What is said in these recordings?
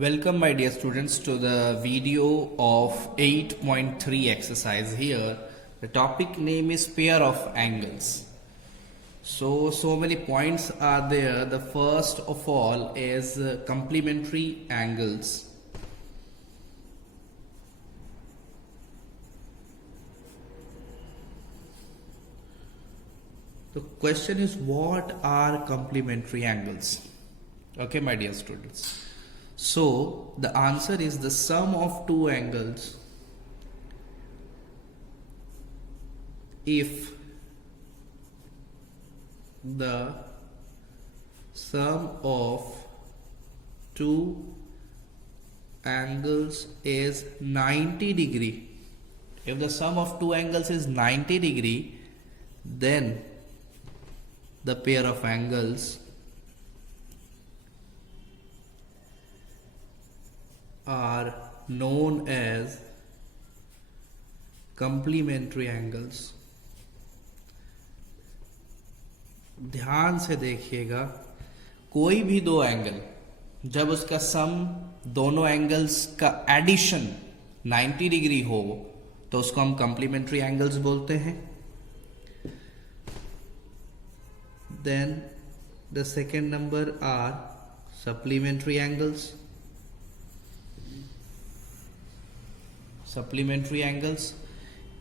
Welcome my dear students to the video of 8.3 exercise here. The topic name is pair of angles. So many points are there. The first of all is complementary angles. The question is, what are complementary angles? Okay my dear students. So the answer is the sum of two angles if the sum of two angles is 90 degree. If the sum of two angles is 90 degree, then the pair of angles are known as complementary angles. ध्यान से देखिएगा, कोई भी दो angle जब उसका सम दोनों angles का एडिशन 90 डिग्री हो तो उसको हम complementary एंगल्स बोलते हैं. Then the second number are supplementary angles. Supplementary angles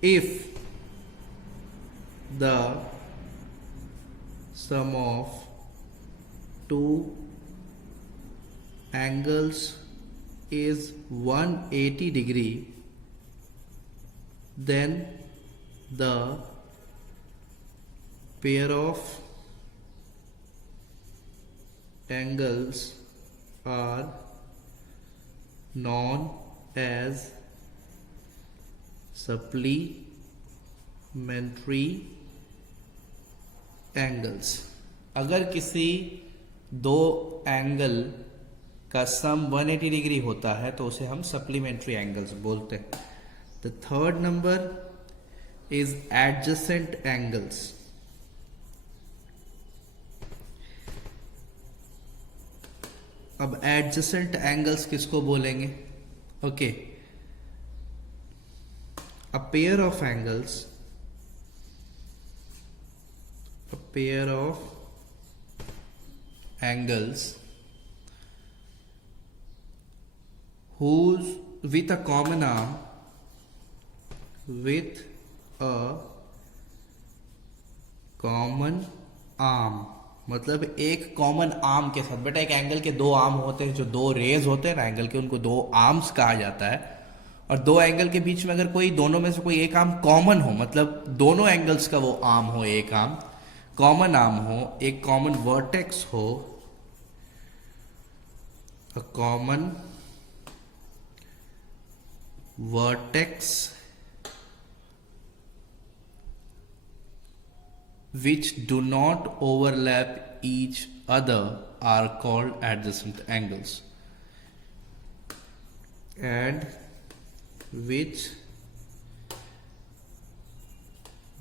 if the sum of two angles is 180 degree, then the pair of angles are known as supplementary angles. अगर किसी दो angle का सम 180 डिग्री होता है तो उसे हम सप्लीमेंट्री एंगल्स बोलते हैं. The third number is adjacent angles. अब एडजेसेंट एंगल्स किसको बोलेंगे? Okay, a pair of angles whose with a common arm मतलब एक कॉमन आर्म के साथ. बेटा एक एंगल के दो आर्म होते हैं, जो दो रेज होते हैं ना एंगल के, उनको दो आर्म्स कहा जाता है. और दो एंगल के बीच में अगर कोई दोनों में से कोई एक आर्म कॉमन हो, मतलब दोनों एंगल्स का वो आर्म हो, एक आर्म कॉमन आर्म हो, एक कॉमन वर्टेक्स हो, a common vertex which do not overlap each other are called adjacent angles, and which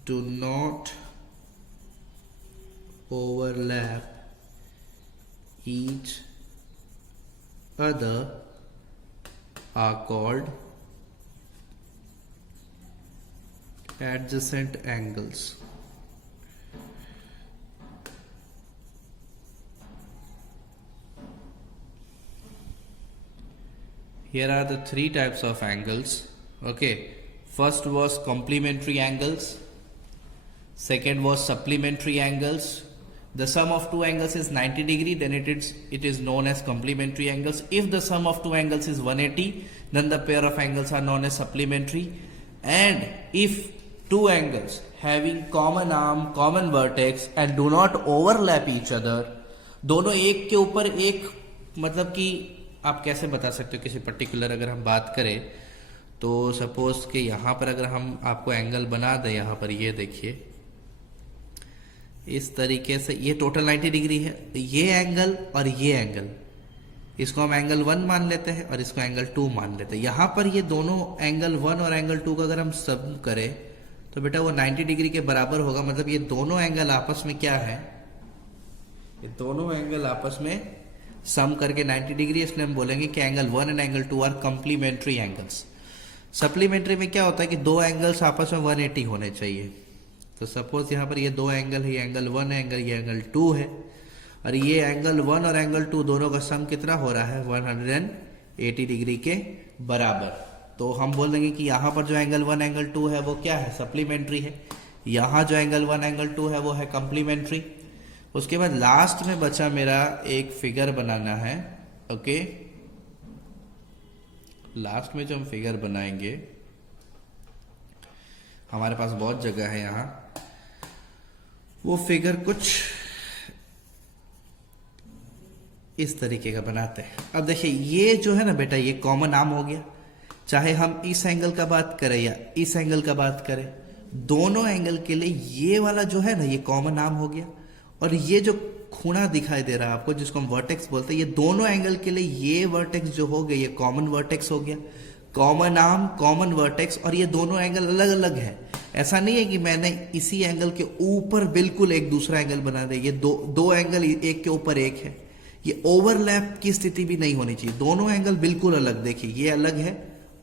do not overlap each other are called adjacent angles. Here are the three types of angles. Okay, first was complementary angles, second was supplementary angles. The sum of two angles is 90 degree, then it is known as complementary angles. If the sum of two angles is 180, then the pair of angles are known as supplementary. And if two angles having common arm, common vertex and do not overlap each other, दोनों एक के ऊपर एक, मतलब कि आप कैसे बता सकते हो किसी पर्टिकुलर, अगर हम बात करें तो सपोज कि यहाँ पर अगर हम आपको एंगल बना दें, यहाँ पर ये देखिए इस तरीके से, ये टोटल 90 डिग्री है. ये एंगल और ये एंगल, इसको हम एंगल 1 मान लेते हैं और इसको एंगल 2 मान लेते हैं. यहाँ पर ये दोनों एंगल 1 और एंगल 2 का अगर हम सम करें तो बेटा वो 90 डिग्री के बराबर होगा. मतलब ये दोनों एंगल आपस में क्या है? ये दोनों एंगल आपस में सम करके 90 डिग्री, इसलिए हम बोलेंगे कि angle 1 and angle 2 are complementary angles. Supplementary में क्या होता है कि दो एंगल्स आपस में 180 होने चाहिए। तो सपोज यहाँ पर ये दो एंगल है, ये एंगल 1 है, ये एंगल 2 है, और ये एंगल 1 और एंगल 2 दोनों का सम कितना हो रहा है 180 डिग्री के बराबर। तो हम बोल देंगे कि यहाँ पर जो एंगल 1 एंगल 2 है वो क्या है, सप्लीमेंट्री है। यहाँ जो एंगल 1 एंगल 2 है वो है कंप्लीमेंट्री। उसके बाद लास्ट में बचा मेरा एक फिगर बनाना है। ओके, लास्ट में जो हम फिगर बनाएंगे, हमारे पास बहुत जगह है यहाँ, वो फिगर कुछ इस तरीके का बनाते हैं। अब देखिए ये जो है ना बेटा, ये कॉमन आर्म हो गया, चाहे हम इस एंगल का बात करें या इस एंगल का बात करें, दोनों एंगल के लिए ये वाला जो है ना ये कॉमन आर्म हो गया। और ये जो खूणा दिखाई दे रहा है आपको, जिसको हम वर्टेक्स बोलते हैं, ये दोनों एंगल के लिए ये वर्टेक्स जो हो गया ये कॉमन वर्टेक्स हो गया। कॉमन आर्म, कॉमन वर्टेक्स, और ये दोनों एंगल अलग अलग है। ऐसा नहीं है कि मैंने इसी एंगल के ऊपर बिल्कुल एक दूसरा एंगल बना दिया, ये दो एंगल एक के ऊपर एक है। ये ओवरलैप की स्थिति भी नहीं होनी चाहिए, दोनों एंगल बिल्कुल अलग। देखिए ये अलग है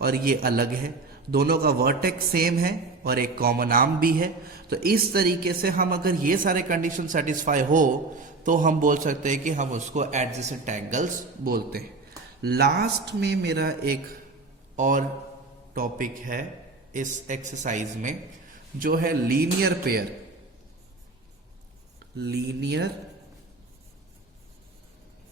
और ये अलग है, दोनों का वर्टेक्स सेम है और एक कॉमन आर्म भी है। तो इस तरीके से हम अगर ये सारे कंडीशन सेटिस्फाई हो तो हम बोल सकते हैं कि हम उसको एडजेसेंट एंगल्स बोलते हैं। लास्ट में मेरा एक और टॉपिक है इस एक्सरसाइज में, जो है लीनियर पेयर। लीनियर,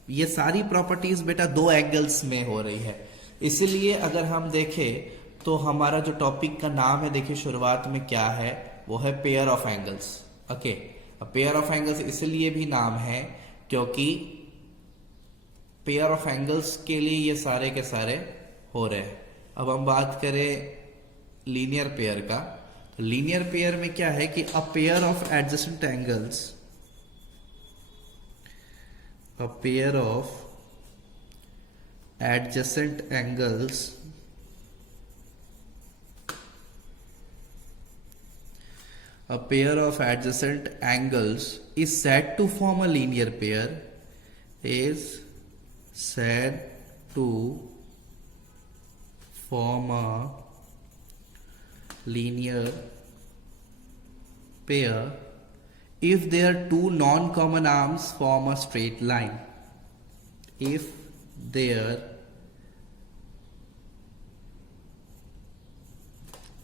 ये सारी प्रॉपर्टीज बेटा दो एंगल्स में हो रही है, इसीलिए अगर हम देखें तो हमारा जो टॉपिक का नाम है, देखिए शुरुआत में क्या है, वो है pair of angles. Okay, pair of angles इसलिए भी नाम है क्योंकि पेयर ऑफ एंगल्स के लिए ये सारे के सारे हो रहे हैं। अब हम बात करें लीनियर पेयर का। लीनियर पेयर में क्या है कि a pair of adjacent angles, a pair of adjacent angles is said to form a linear pair, is said to form a linear pair if their two non-common arms form a straight line. If their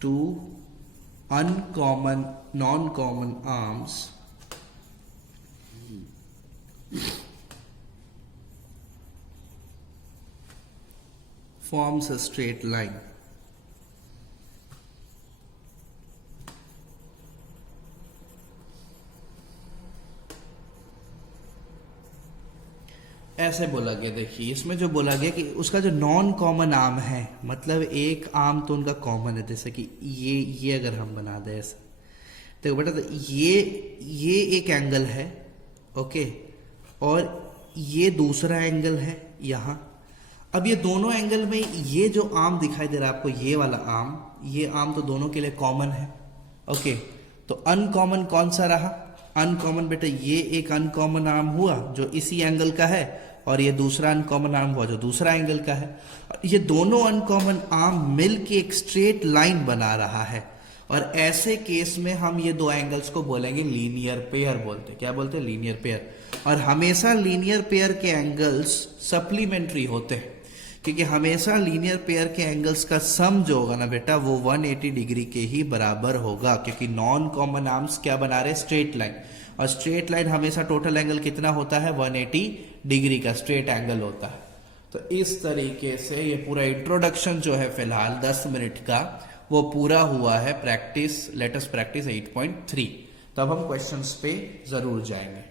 two non-common arms forms a straight line. ऐसे बोला गया। देखिए इसमें जो बोला गया कि उसका जो नॉन कॉमन आर्म है, मतलब एक आर्म तो उनका कॉमन है, जैसे कि ये अगर हम बना दें ऐसा, देखो बेटा, तो ये एक एंगल है, ओके, और ये दूसरा एंगल है यहाँ। अब ये दोनों एंगल में ये जो आर्म दिखाई दे रहा है आपको, ये वाला आर्म, ये आर्म तो दोनों के लिए कॉमन है। ओके, तो अनकॉमन कौन सा रहा? अनकॉमन बेटा ये एक अनकॉमन आर्म हुआ जो इसी एंगल का है, और ये दूसरा अनकॉमन आर्म हुआ जो दूसरा एंगल का है। ये दोनों अनकॉमन आर्म मिलके एक स्ट्रेट लाइन बना रहा है, और ऐसे केस में हम ये दो एंगल्स को बोलेंगे लीनियर पेयर बोलते हैं। क्या बोलते हैं? Linear pair. और हमेशा लीनियर पेयर के एंगल्स सप्लीमेंट्री होते हैं, क्योंकि हमेशा लीनियर पेयर के एंगल्स का सम जो होगा ना बेटा, वो 180 डिग्री के ही बराबर होगा, क्योंकि नॉन कॉमन आर्म्स क्या बना रहे? Straight line. और स्ट्रेट लाइन हमेशा टोटल एंगल कितना होता है? 180 डिग्री का स्ट्रेट एंगल होता है। तो इस तरीके से ये पूरा इंट्रोडक्शन जो है फिलहाल 10 मिनट का, वो पूरा हुआ है। Practice, latest practice 8.3। तब हम क्वेश्चंस पे जरूर जाएंगे।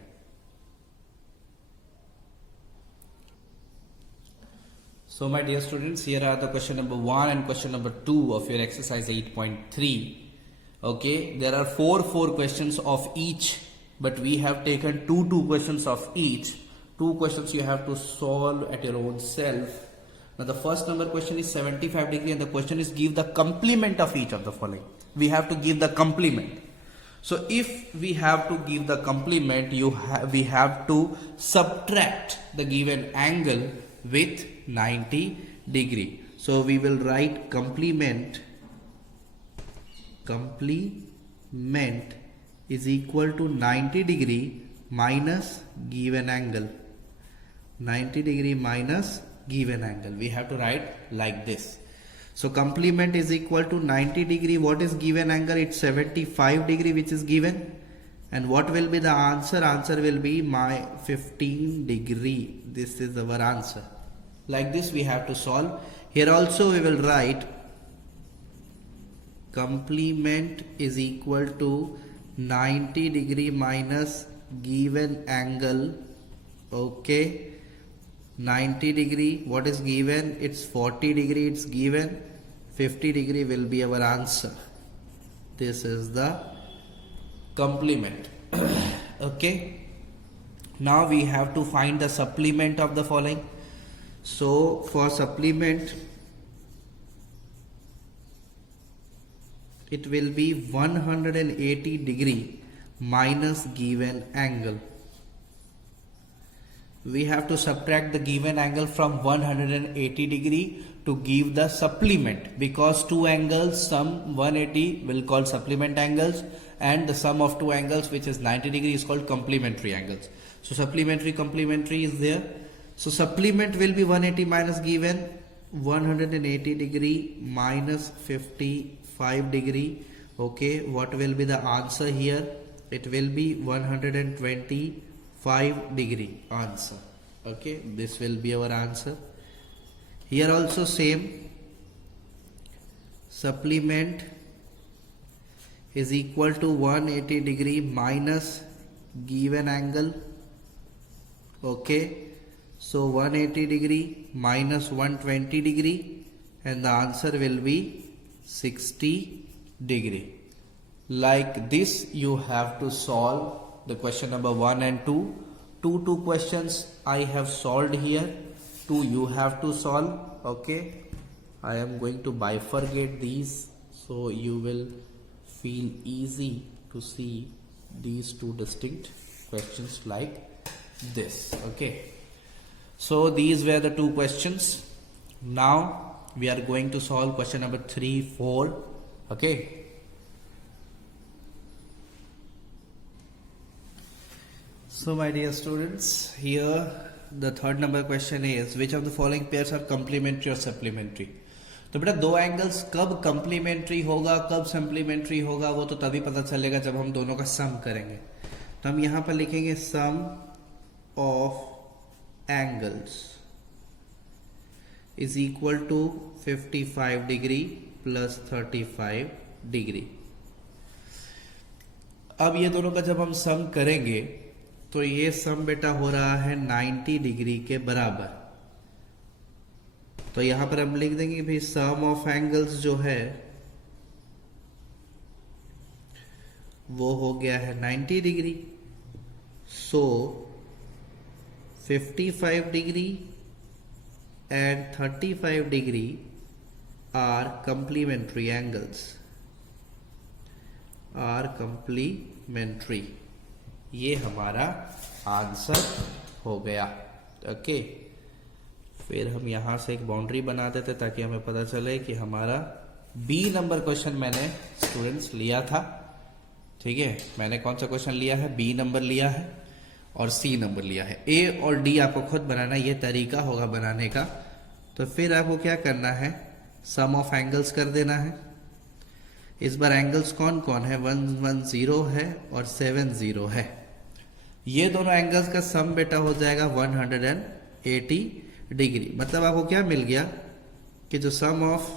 So my dear students, here are the question number 1 and question number 2 of your exercise 8.3. Okay, there are four questions of each, but we have taken two questions of each. 2 questions you have to solve at your own self. Now the first number question is 75 degree, and the question is give the complement of each of the following. We have to give the complement. So if we have to give the complement, we have to subtract the given angle with 90 degree. So we will write complement is equal to 90 degree minus given angle. 90 degree minus given angle. We have to write like this. So complement is equal to 90 degree. What is given angle? It's 75 degree which is given. And what will be the answer? Answer will be my 15 degree. This is our answer. Like this we have to solve. Here also we will write complement is equal to 90 degree minus given angle. Okay. 90 degree, what is given? It's 40 degree, it's given. 50 degree will be our answer. This is the complement. Okay. Now we have to find the supplement of the following. So for supplement, it will be 180 degree minus given angle. We have to subtract the given angle from 180 degree to give the supplement, because two angles sum 180 will call supplement angles, and the sum of two angles which is 90 degree is called complementary angles. So complementary is there. So supplement will be 180 minus given 180 degree minus 55 degree. Okay, what will be the answer here? It will be 125 degree answer. Okay, this will be our answer. Here also same, supplement is equal to 180 degree minus given angle. Okay, so 180 degree minus 120 degree, and the answer will be 60 degree. Like this you have to solve the question number 1 and 2. Two questions I have solved here. 2 you have to solve. Okay, I am going to bifurcate these so you will feel easy to see these two distinct questions like this. Okay, so these were the 2 questions. Now we are going to solve question number 3, 4. Okay. So my dear students, here the third number question is, which of the following pairs are complementary or supplementary? तो बेटा दो angles कब complementary होगा कब supplementary होगा वो तो तभी पता चलेगा जब हम दोनों का सम करेंगे. तो हम यहाँ पर लिखेंगे sum of angles is equal to 55 degree plus 35 degree. अब ये दोनों का जब हम सम करेंगे तो ये सम बेटा हो रहा है 90 डिग्री के बराबर. तो यहां पर हम लिख देंगे भाई सम ऑफ एंगल्स जो है वो हो गया है 90 degree. So 55 degree and 35 degree are complementary angles, are complementary. ये हमारा आंसर हो गया. ओके, फिर हम यहां से एक बाउंड्री बना देते ताकि हमें पता चले कि हमारा बी नंबर क्वेश्चन मैंने स्टूडेंट्स लिया था. ठीक है, मैंने कौन सा क्वेश्चन लिया है? बी नंबर लिया है और सी नंबर लिया है. ए और डी आपको खुद बनाना, ये तरीका होगा बनाने का. तो फिर आपको क्या करना है? सम ऑफ एंगल्स कर देना है. इस बार एंगल्स कौन कौन है? 110 है और 70 है. ये दोनों एंगल्स का सम बेटा हो जाएगा 180 डिग्री. मतलब आपको क्या मिल गया कि जो सम ऑफ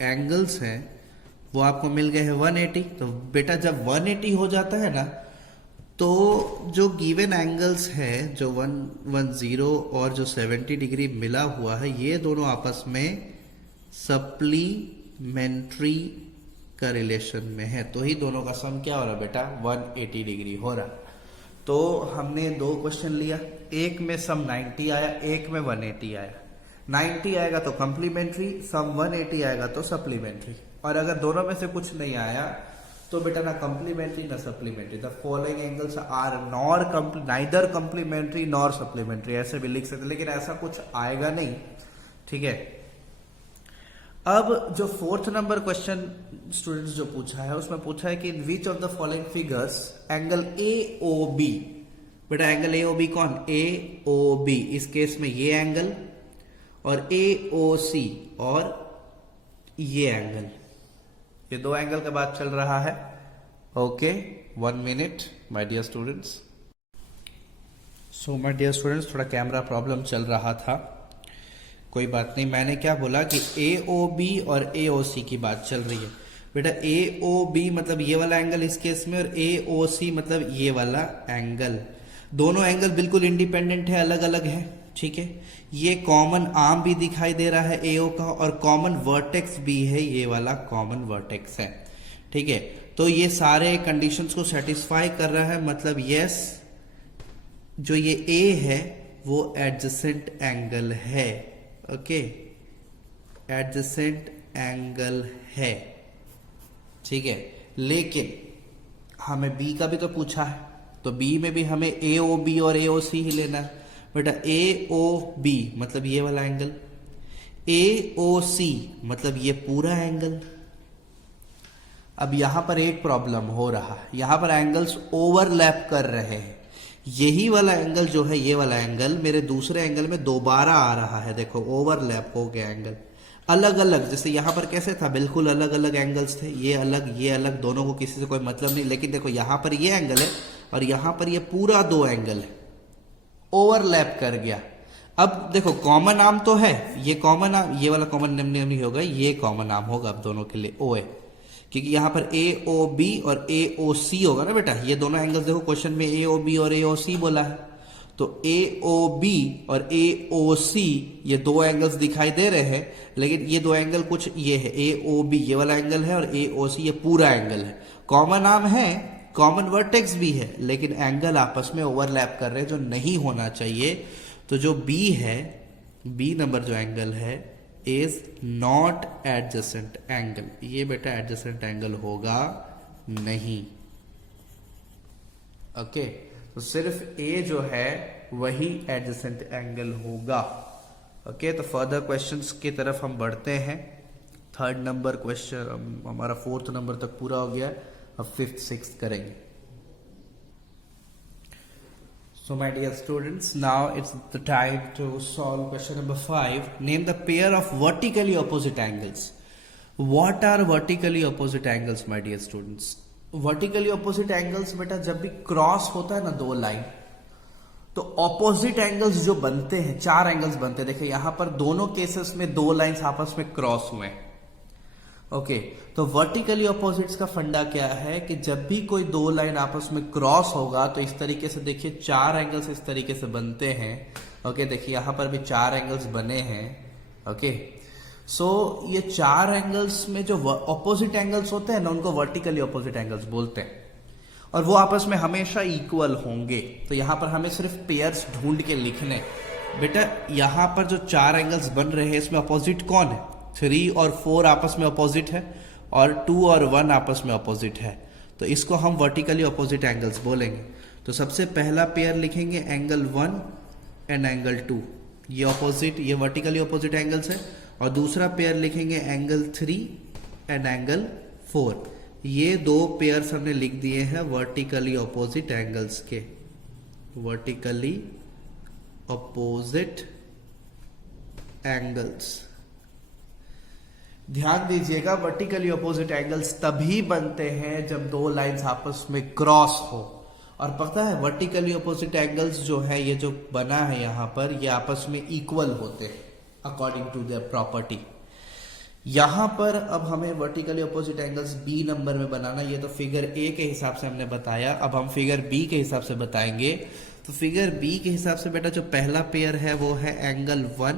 एंगल्स हैं वो आपको मिल गए हैं 180. तो बेटा जब 180 हो जाता है ना, तो जो गिवन एंगल्स है जो 110 और जो 70 डिग्री मिला हुआ है, ये दोनों आपस में सप्लीमेंट्री का रिलेशन में है. तो ही दोनों का सम क्या हो रहा बेटा? 180 डिग्री हो रहा. तो हमने दो क्वेश्चन लिया, एक में सम 90 आया, एक में 180 आया. 90 आएगा तो कम्प्लीमेंट्री, सम 180 आएगा तो सप्लीमेंट्री. और अगर दोनों में से कुछ नहीं आया तो बेटा ना कॉम्प्लीमेंट्री ना supplementary, the following angles are neither complementary nor supplementary, ऐसे भी लिख सकते, लेकिन ऐसा कुछ आएगा नहीं, ठीक है। अब जो 4th नंबर क्वेश्चन स्टूडेंट्स जो पूछा है उसमें पूछा है कि in which of the following figures angle A O B, बेटा एंगल ए ओ बी कौन, ए ओ बी, इस केस में ये एंगल और ए ओ सी और ये एंगल, ये दो एंगल के बाद चल रहा है। Okay 1 minute my dear students. So my dear students थोड़ा कैमरा प्रॉब्लम चल रहा था, कोई बात नहीं। मैंने क्या बोला कि ए ओ बी और ए ओ सी की बात चल रही है बेटा। ए ओ बी मतलब ये वाला एंगल इस केस में, और ए ओ सी मतलब ये वाला एंगल, दोनों एंगल बिल्कुल इंडिपेंडेंट है, अलग अलग है, ठीक है। ये कॉमन आर्म भी दिखाई दे रहा है एओ का, और कॉमन वर्टेक्स भी है, ये वाला कॉमन वर्टेक्स है, ठीक है। तो ये सारे कंडीशंस को सेटिस्फाई कर रहा है, मतलब यस जो ये ए है वो एडजेसेंट एंगल है, ओके, एडजेसेंट एंगल है, ठीक है। लेकिन हमें बी का भी तो पूछा है, तो बी में भी हमें ए ओ बी और ए ओ सी ही लेना है बेटा। ए ओ बी मतलब ये वाला एंगल, ए ओ सी मतलब ये पूरा एंगल। अब यहां पर एक प्रॉब्लम हो रहा है, यहां पर एंगल्स ओवरलैप कर रहे हैं। यही वाला एंगल जो है, ये वाला एंगल मेरे दूसरे एंगल में दोबारा आ रहा है, देखो ओवरलैप हो गया एंगल, अलग अलग। जैसे यहां पर कैसे था, बिल्कुल अलग अलग एंगल्स थे, ये अलग, दोनों को किसी से कोई मतलब नहीं। लेकिन देखो यहां पर ये एंगल है और यहां पर ये पूरा दो एंगल है, ओवरलैप कर गया। अब देखो कॉमन आर्म तो है, ये कॉमन आर्म, ये वाला कॉमन नहीं होगा, ये कॉमन आर्म होगा अब दोनों के लिए ओ है, क्योंकि यहां पर ए ओ बी और ए ओ सी होगा ना बेटा। ये दोनों एंगल्स देखो क्वेश्चन में ए ओ बी और ए ओ सी बोला है, तो ए ओ बी और ए ओ सी ये दो एंगल्स दिखाई दे रहे हैं, लेकिन ये दो एंगल कुछ ये है, ए ओ बी ये वाला एंगल है और ए ओ सी ये पूरा एंगल है। कॉमन आर्म है, कॉमन वर्टेक्स भी है, लेकिन एंगल आपस में ओवरलैप कर रहे हैं जो नहीं होना चाहिए। तो जो बी है, बी नंबर जो एंगल है इज नॉट एडजेसेंट एंगल, ये बेटा एडजेसेंट एंगल होगा नहीं, ओके। तो सिर्फ ए जो है वही एडजेसेंट एंगल होगा, ओके। तो फर्दर क्वेश्चंस की तरफ हम बढ़ते हैं। 3rd नंबर क्वेश्चन हमारा 4th नंबर तक पूरा हो गया, अब 5th 6th करेंगे। So my dear students, now it's the time to solve question number 5. Name the pair of vertically opposite angles. What are vertically opposite angles, my dear students? Vertically opposite angles बेटा जब भी cross होता है ना दो line, तो opposite angles जो बनते हैं, 4 एंगल्स बनते हैं। देखिए यहां पर दोनों केसेस में दो लाइंस आपस में क्रॉस हुए हैं, ओके। तो वर्टिकली ऑपोजिट्स का फंडा क्या है कि जब भी कोई दो लाइन आपस में क्रॉस होगा तो इस तरीके से देखिए 4 एंगल्स इस तरीके से बनते हैं, ओके। देखिए यहां पर भी 4 एंगल्स बने हैं, ओके। सो ये 4 एंगल्स में जो ऑपोजिट एंगल्स होते हैं ना उनको वर्टिकली ऑपोजिट एंगल्स बोलते हैं, और वो आपस में हमेशा इक्वल होंगे। तो यहां पर हमें सिर्फ पेयर्स ढूंढ के लिखने बेटा। यहां पर जो 4 एंगल्स बन रहे हैं इसमें अपोजिट कौन है, 3 और 4 आपस में अपोजिट है, और 2 और 1 आपस में अपोजिट है, तो इसको हम वर्टिकली अपोजिट एंगल्स बोलेंगे। तो सबसे पहला पेयर लिखेंगे एंगल 1 एंड एंगल 2, ये अपोजिट, ये वर्टिकली अपोजिट एंगल्स है। और दूसरा पेयर लिखेंगे एंगल 3 एंड एंगल 4, ये दो पेयर्स हमने लिख दिए हैं वर्टिकली अपोजिट एंगल्स के, वर्टिकली अपोजिट एंगल्स। ध्यान दीजिएगा वर्टिकली अपोजिट एंगल्स तभी बनते हैं जब दो लाइंस आपस में क्रॉस हो। और पता है वर्टिकली अपोजिट एंगल्स जो है, ये जो बना है यहां पर, ये आपस में इक्वल होते हैं अकॉर्डिंग टू देयर प्रॉपर्टी। यहां पर अब हमें vertically opposite angles B number में बनाना, ये तो फिगर ए के हिसाब से हमने बताया, अब हम फिगर बी के हिसाब से बताएंगे। तो फिगर बी के हिसाब से बेटा जो पहला पेयर है वो है एंगल 1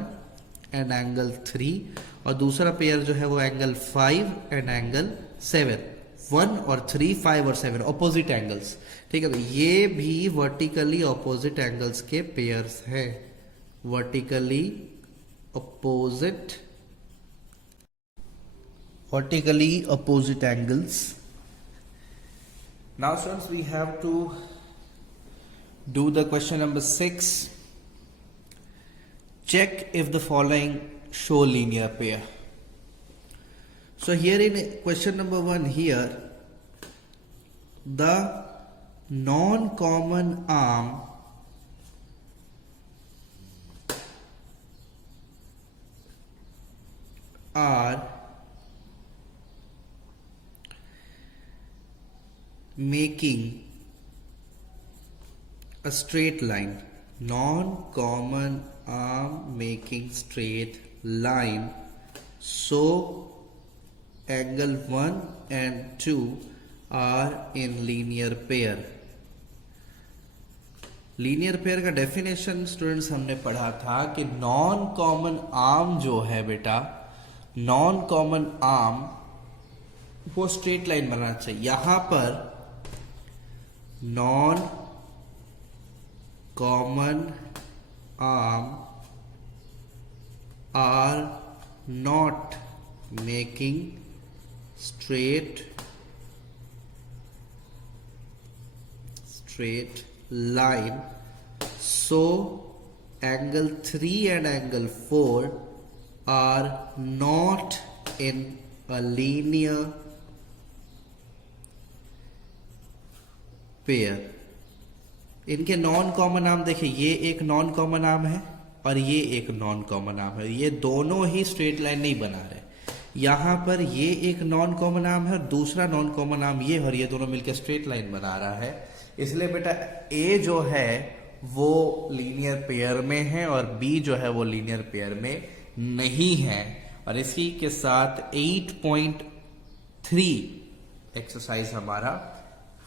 एंड एंगल 3, और दूसरा पेयर जो है वो एंगल 5 एंड एंगल 7। 1 और 3, 5 और 7 ऑपोजिट एंगल्स, ठीक है। तो ये भी वर्टिकली ऑपोजिट एंगल्स के पेयर्स हैं, vertically opposite angles Now students, we have to do the question number 6. Check if the following show linear pair. So here in question number 1 here, the non-common arm are making a straight line. Non-common arm making straight line. So angle 1 and 2 are in linear pair. Linear pair का definition students हमने पढ़ा था कि non common arm जो है बेटा, non common arm वो straight line बनाना चाहिए. यहां पर non common arm are not making straight line. So angle 3 and angle 4 are not in a linear pair. इनके नॉन कॉमन आर्म देखिए, ये एक नॉन कॉमन आर्म है और ये एक नॉन कॉमन आर्म है. ये दोनों ही स्ट्रेट लाइन नहीं बना रहे. यहां पर ये एक नॉन कॉमन आर्म है और दूसरा नॉन कॉमन आर्म ये, और ये दोनों मिलकर स्ट्रेट लाइन बना रहा है. इसलिए बेटा ए जो है वो लीनियर पेयर में है और बी जो है वो लीनियर पेयर में नहीं है. और इसी के साथ 8.3 एक्सरसाइज हमारा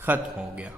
खत्म हो गया.